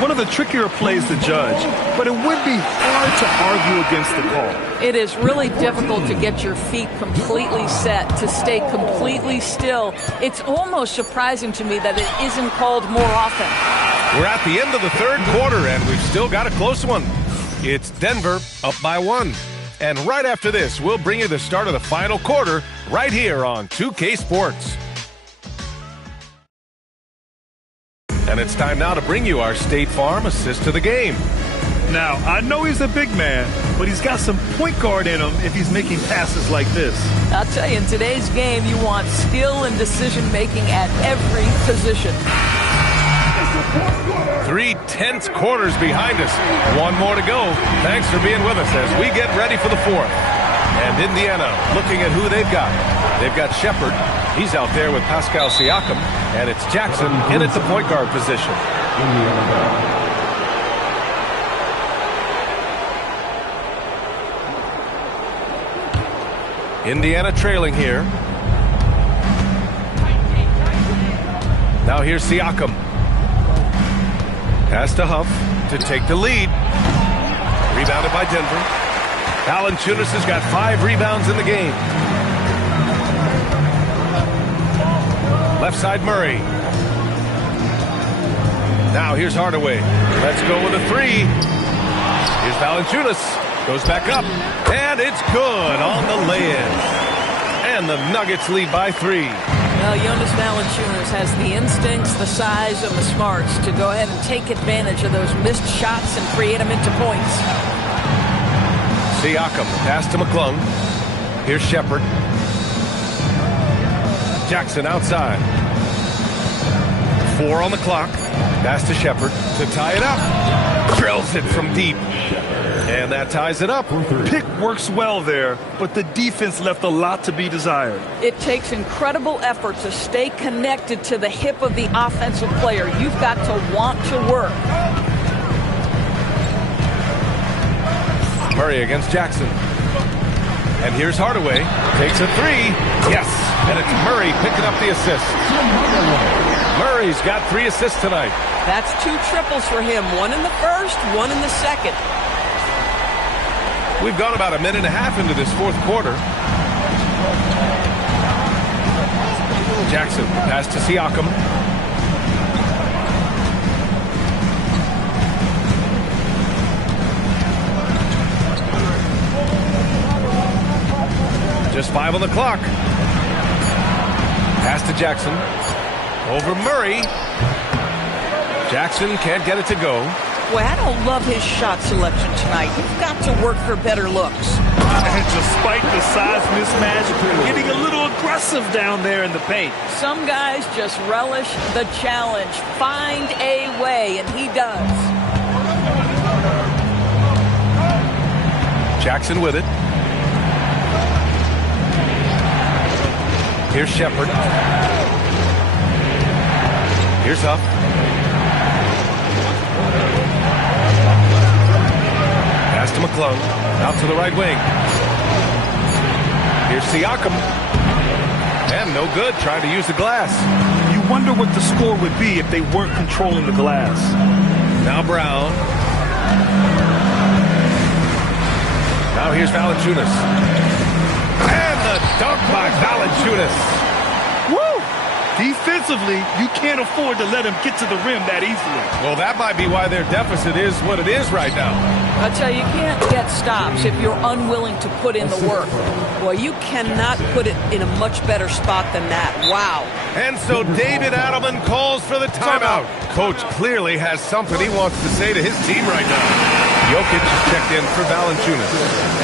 One of the trickier plays to judge, but it would be hard to argue against the call. It is really difficult to get your feet completely set, to stay completely still. It's almost surprising to me that it isn't called more often. We're at the end of the third quarter, and we've still got a close one. It's Denver up by 1. And right after this, we'll bring you the start of the final quarter right here on 2K Sports. And it's time now to bring you our State Farm assist to the game. Now, I know he's a big man, but he's got some point guard in him if he's making passes like this. I'll tell you, in today's game, you want skill and decision-making at every position. 3 tense quarters behind us. 1 more to go. Thanks for being with us as we get ready for the 4th. And Indiana looking at who they've got. They've got Shepard. He's out there with Pascal Siakam. And it's Jackson in at the point guard position. Indiana trailing here. Now here's Siakam. Pass to Huff to take the lead. Rebounded by Denver. Valanciunas has got 5 rebounds in the game. Left side, Murray. Now here's Hardaway. Let's go with a three. Here's Valanciunas. Goes back up. And it's good on the lay-in. And the Nuggets lead by 3. Well, Jonas Valanciunas has the instincts, the size, and the smarts to go ahead and take advantage of those missed shots and create them into points. Siakam, pass to McClung. Here's Shepard. Jackson outside. 4 on the clock. Pass to Shepard to tie it up. Drills it from deep. And that ties it up. Pick works well there, but the defense left a lot to be desired. It takes incredible effort to stay connected to the hip of the offensive player. You've got to want to work. Murray against Jackson. And here's Hardaway. Takes a three. Yes. And it's Murray picking up the assist. Murray's got 3 assists tonight. That's 2 triples for him. 1 in the first, 1 in the second. We've gone about a minute and a half into this fourth quarter. Jackson, pass to Siakam. Just 5 on the clock. Pass to Jackson. Over Murray. Jackson can't get it to go. Boy, I don't love his shot selection tonight. You've got to work for better looks. And despite the size mismatch, getting a little aggressive down there in the paint. Some guys just relish the challenge. Find a way, and he does. Jackson with it. Here's Shepard. Here's Huff. Pass to McClung. Out to the right wing. Here's Siakam. And no good. Trying to use the glass. You wonder what the score would be if they weren't controlling the glass. Now Brown. Now here's Valanciunas. And the dunk by Valanciunas. Woo! Defensively, you can't afford to let him get to the rim that easily. Well, that might be why their deficit is what it is right now. I tell you, you can't get stops if you're unwilling to put in the work. Well, you cannot put it in a much better spot than that. Wow. And so David Adelman calls for the timeout. Coach clearly has something he wants to say to his team right now. Jokic is checked in for Valanciunas.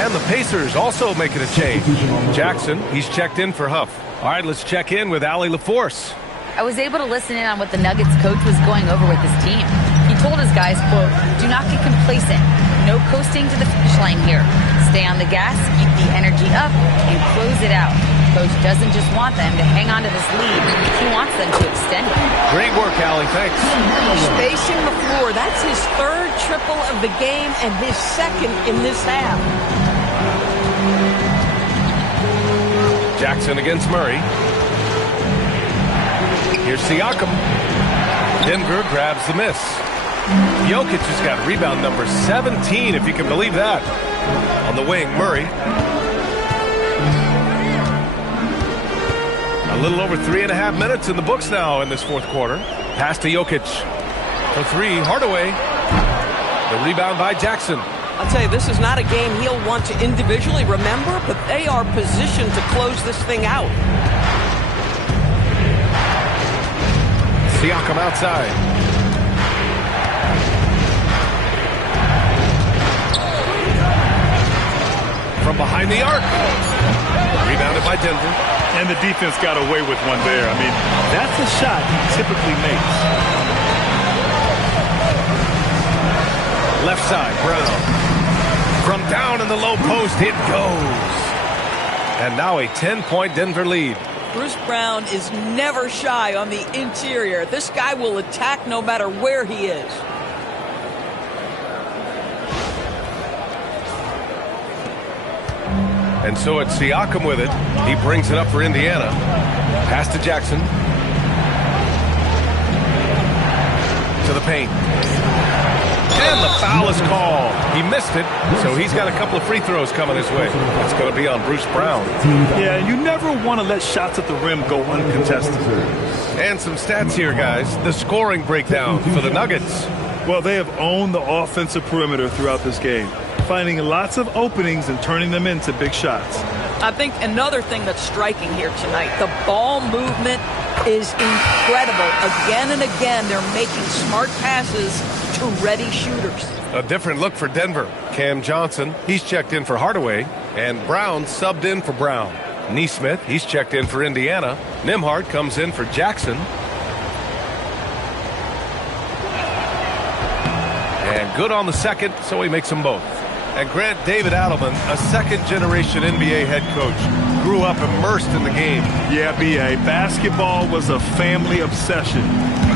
And the Pacers also making a change. Jackson, he's checked in for Huff. All right, let's check in with Allie LaForce. I was able to listen in on what the Nuggets coach was going over with his team. He told his guys, quote, "Do not get complacent. No coasting to the finish line here. Stay on the gas, keep the energy up, and close it out." Coach doesn't just want them to hang on to this lead. He wants them to extend it. Great work, Allie. Thanks. Spacing the floor. That's his 3rd triple of the game and his 2nd in this half. Jackson against Murray. Here's Siakam. Denver grabs the miss. Jokic has got rebound number 17, if you can believe that. On the wing, Murray. A little over 3.5 minutes in the books now in this fourth quarter. Pass to Jokic. For 3, Hardaway. The rebound by Jackson. I'll tell you, this is not a game he'll want to individually remember, but they are positioned to close this thing out. Siakam outside. From behind the arc. Rebounded by Denver. And the defense got away with one there. I mean, that's a shot he typically makes. Left side, Brown. From down in the low post, it goes. And now a 10-point Denver lead. Bruce Brown is never shy on the interior. This guy will attack no matter where he is. And so it's Siakam with it. He brings it up for Indiana. Pass to Jackson. To the paint. And the foul is called. He missed it, so he's got a couple of free throws coming his way. That's going to be on Bruce Brown. Yeah, you never want to let shots at the rim go uncontested. And some stats here, guys. The scoring breakdown for the Nuggets. Well, they have owned the offensive perimeter throughout this game, finding lots of openings and turning them into big shots. I think another thing that's striking here tonight, the ball movement is incredible. Again and again, they're making smart passes to ready shooters. A different look for Denver. Cam Johnson, he's checked in for Hardaway, and Brown subbed in for Brown. Neesmith, he's checked in for Indiana. Nembhard comes in for Jackson. And good on the second, so he makes them both. And Grant David Adelman, a second-generation NBA head coach, grew up immersed in the game. Yeah, B.A., basketball was a family obsession.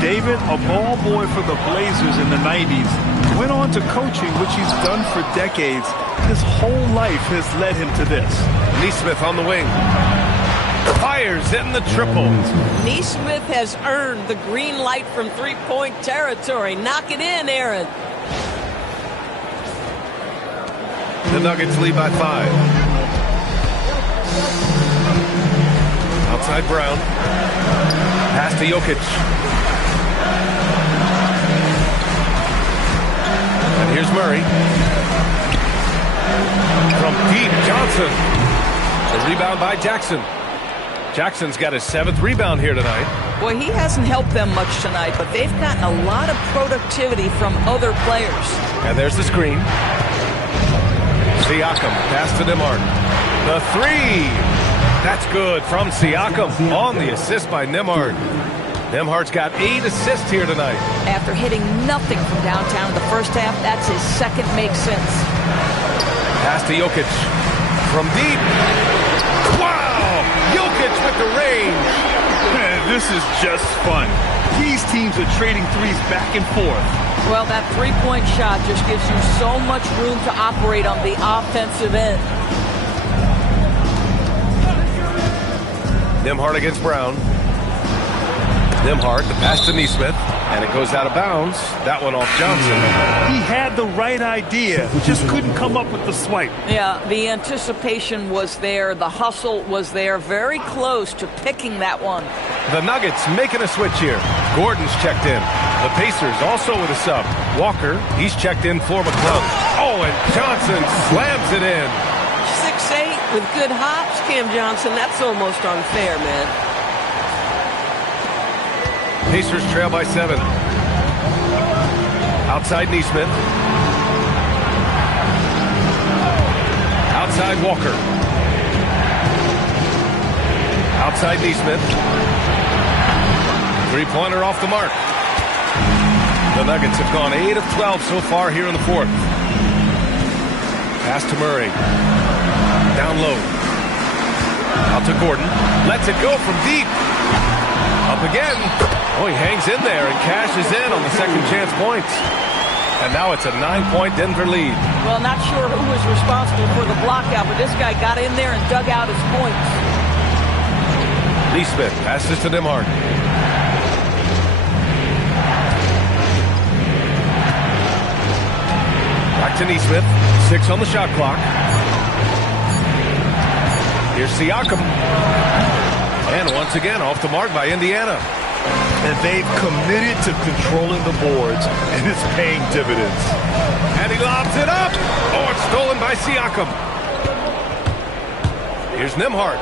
David, a ball boy for the Blazers in the 90s, went on to coaching, which he's done for decades. His whole life has led him to this. Neesmith on the wing. Fires in the triple. Neesmith has earned the green light from three-point territory. Knock it in, Aaron. The Nuggets lead by 5. Outside Brown. Pass to Jokic. And here's Murray. From deep, Johnson. The rebound by Jackson. Jackson's got his 7th rebound here tonight. Boy, he hasn't helped them much tonight, but they've gotten a lot of productivity from other players. And there's the screen. Siakam, pass to Nembhard. The 3. That's good from Siakam on the assist by Nembhard. Nembhard's got 8 assists here tonight. After hitting nothing from downtown in the first half, that's his second make sense. Pass to Jokic. From deep. Wow! Jokic with the range. Man, this is just fun. These teams are trading threes back and forth. Well, that three-point shot just gives you so much room to operate on the offensive end. Nembhard against Brown. Nembhard, the pass to Neesmith, and it goes out of bounds. That one off Johnson. He had the right idea, just couldn't come up with the swipe. Yeah, the anticipation was there. The hustle was there. Very close to picking that one. The Nuggets making a switch here. Gordon's checked in. The Pacers also with a sub. Walker, he's checked in for McClung. Oh, and Johnson slams it in. 6'8" with good hops, Cam Johnson. That's almost unfair, man. Pacers trail by 7. Outside Neesmith. Outside Walker. Outside Neesmith. Three-pointer off the mark. The Nuggets have gone 8 of 12 so far here in the 4th. Pass to Murray. Down low. Out to Gordon. Lets it go from deep. Up again. Oh, he hangs in there and cashes in on the second chance points. And now it's a 9-point Denver lead. Well, not sure who was responsible for the blockout, but this guy got in there and dug out his points. Neesmith passes to Nembhard. Back to Neesmith. 6 on the shot clock. Here's Siakam. And once again, off the mark by Indiana. And they've committed to controlling the boards, and it's paying dividends. And he lobs it up. Oh, it's stolen by Siakam. Here's Nembhard.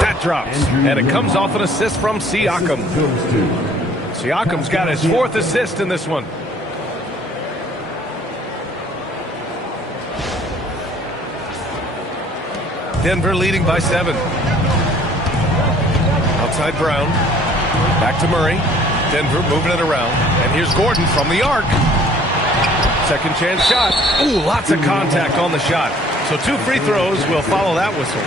That drops, and it comes off an assist from Siakam. Siakam's got his 4th assist in this one. Denver leading by 7. Outside Brown. Back to Murray. Denver moving it around. And here's Gordon from the arc. Second chance shot. Ooh, lots of contact on the shot. So 2 free throws will follow that whistle.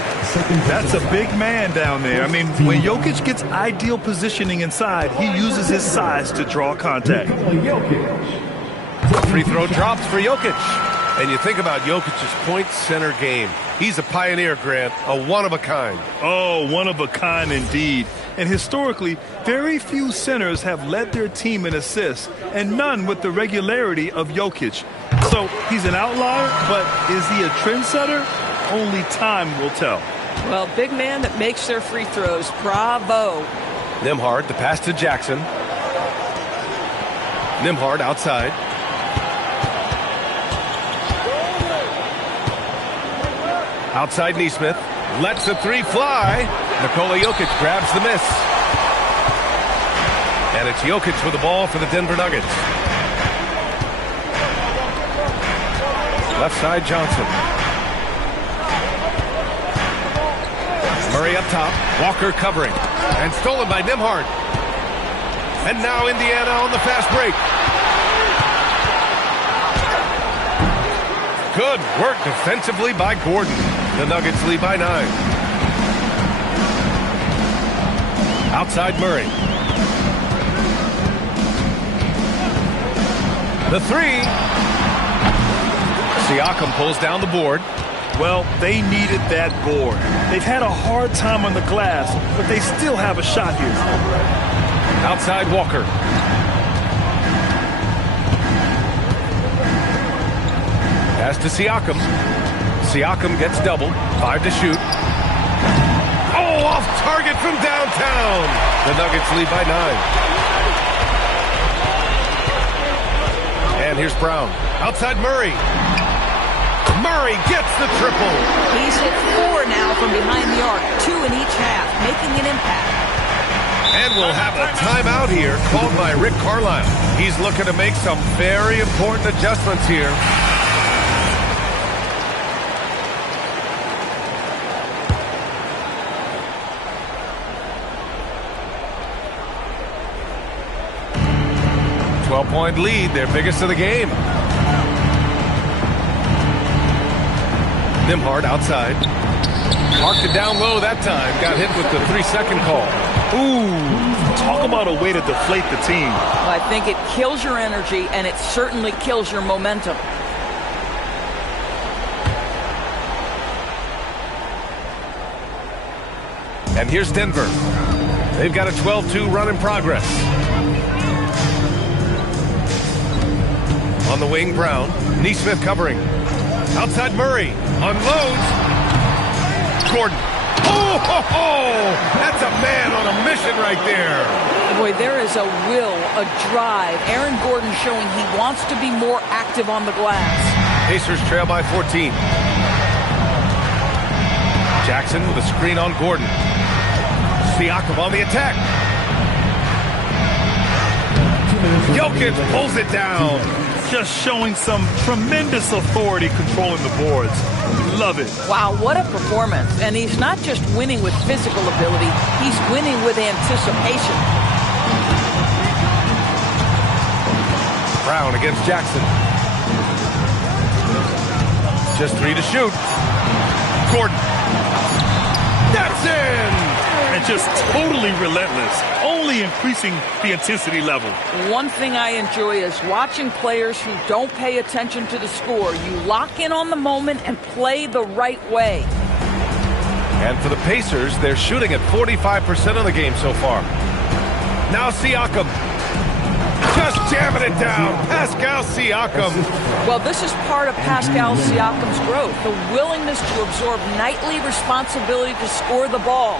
That's a big man down there. I mean, when Jokic gets ideal positioning inside, he uses his size to draw contact. Free throw drops for Jokic. And you think about Jokic's point center game. He's a pioneer, Grant, a one-of-a-kind. Oh, one of a kind indeed. And historically, very few centers have led their team in assists, and none with the regularity of Jokic. So he's an outlier, but is he a trendsetter? Only time will tell. Well, big man that makes their free throws. Bravo. Nembhard, the pass to Jackson. Nembhard outside. Outside Nesmith. Lets the three fly. Nikola Jokic grabs the miss. And it's Jokic with the ball for the Denver Nuggets. Left side Johnson. Murray up top. Walker covering. And stolen by Nembhard. And now Indiana on the fast break. Good work defensively by Gordon. The Nuggets lead by 9. Outside Murray. The three. Siakam pulls down the board. Well, they needed that board. They've had a hard time on the glass, but they still have a shot here. Outside Walker. Pass to Siakam. Siakam gets doubled. 5 to shoot. Oh, off target from downtown. The Nuggets lead by 9. And here's Brown. Outside Murray. Murray gets the triple. He's hit 4 now from behind the arc. 2 in each half, making an impact. And we'll have a timeout here called by Rick Carlisle. He's looking to make some very important adjustments here. Point lead, their biggest of the game. Nembhard outside. Marked it down low that time. Got hit with the 3-second call. Ooh, talk about a way to deflate the team. Well, I think it kills your energy, and it certainly kills your momentum. And here's Denver. They've got a 12-2 run in progress. On the wing, Brown. Nesmith covering. Outside Murray. Unloads. Gordon. Oh, ho, ho! That's a man on a mission right there. Boy, there is a will, a drive. Aaron Gordon showing he wants to be more active on the glass. Pacers trail by 14. Jackson with a screen on Gordon. Siakam on the attack. Jokic pulls it down. Just showing some tremendous authority controlling the boards. Love it. Wow, what a performance. And he's not just winning with physical ability, he's winning with anticipation. Brown against Jackson. Just 3 to shoot. Gordon. That's in! And just totally relentless, only increasing the intensity level. One thing I enjoy is watching players who don't pay attention to the score. You lock in on the moment and play the right way. And for the Pacers, they're shooting at 45% of the game so far. Now Siakam. Just jamming it down. Pascal Siakam. Well, this is part of Pascal Siakam's growth, the willingness to absorb nightly responsibility to score the ball.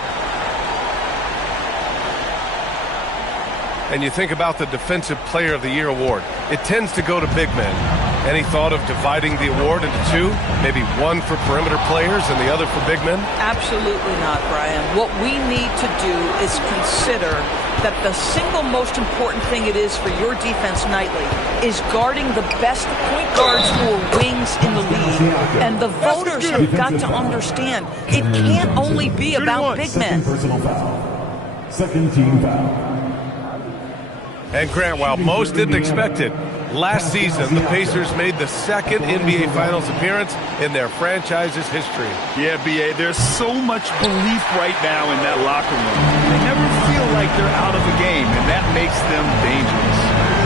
And you think about the Defensive Player of the Year award. It tends to go to big men. Any thought of dividing the award into 2? Maybe one for perimeter players and the other for big men? Absolutely not, Brian. What we need to do is consider that the single most important thing it is for your defense nightly is guarding the best point guards or wings in the league. And the voters have got to understand it can't only be about big men. Second team foul. And Grant, while most didn't expect it, last season the Pacers made the second NBA Finals appearance in their franchise's history. Yeah, B.A., there's so much belief right now in that locker room. They never feel like they're out of the game, and that makes them dangerous.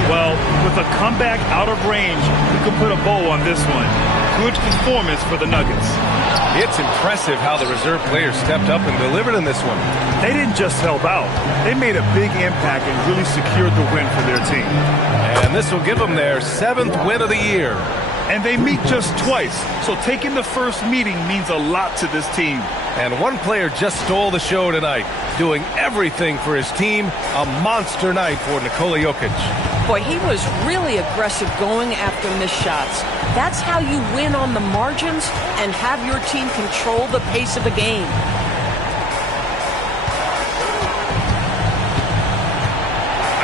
Well, with a comeback out of range, we can put a bow on this one. good performance for the Nuggets. It's impressive how the reserve players stepped up and delivered in this one. They didn't just help out. They made a big impact and really secured the win for their team. And this will give them their 7th win of the year. And they meet just twice, so taking the first meeting means a lot to this team. And one player just stole the show tonight, doing everything for his team. A monster night for Nikola Jokic. Boy, he was really aggressive going after missed shots. That's how you win on the margins and have your team control the pace of the game.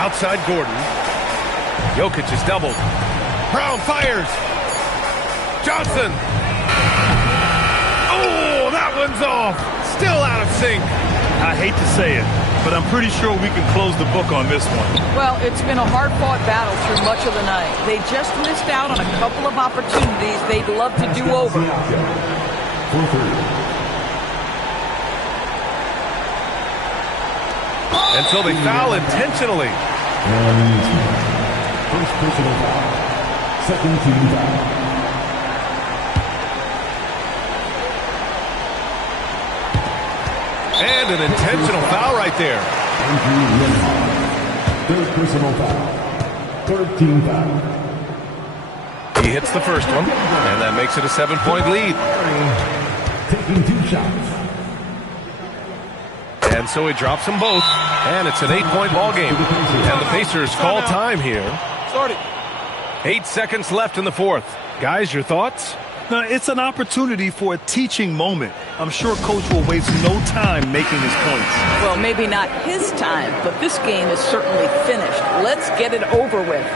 Outside Gordon. Jokic is doubled. Brown fires. Johnson. Oh, that one's off. Still out of sync. I hate to say it, but I'm pretty sure we can close the book on this one. Well, it's been a hard-fought battle through much of the night. They just missed out on a couple of opportunities they'd love to do over. And so they foul intentionally. First personal foul. Second team foul. And an intentional foul right there. Third personal foul. Third team foul. He hits the first one, and that makes it a 7-point lead. Taking 2 shots. And so he drops them both, and it's an 8-point ball game. And the Pacers call time here. 8 seconds left in the fourth. Guys, your thoughts? Now, it's an opportunity for a teaching moment. I'm sure Coach will waste no time making his points. Well, maybe not his time, but this game is certainly finished. Let's get it over with.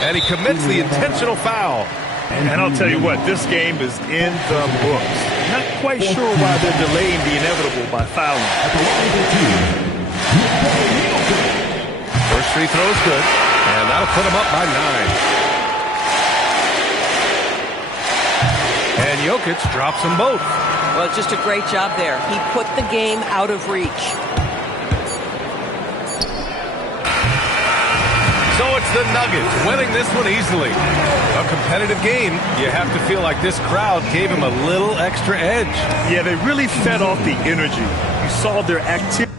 And he commits the intentional foul. And I'll tell you what, this game is in the books. Not quite sure why they're delaying the inevitable by fouling. First free throw is good, and that'll put him up by 9. And Jokic drops them both. Well, just a great job there. He put the game out of reach. So it's the Nuggets winning this one easily. A competitive game. You have to feel like this crowd gave him a little extra edge. Yeah, they really fed off the energy. You saw their activity.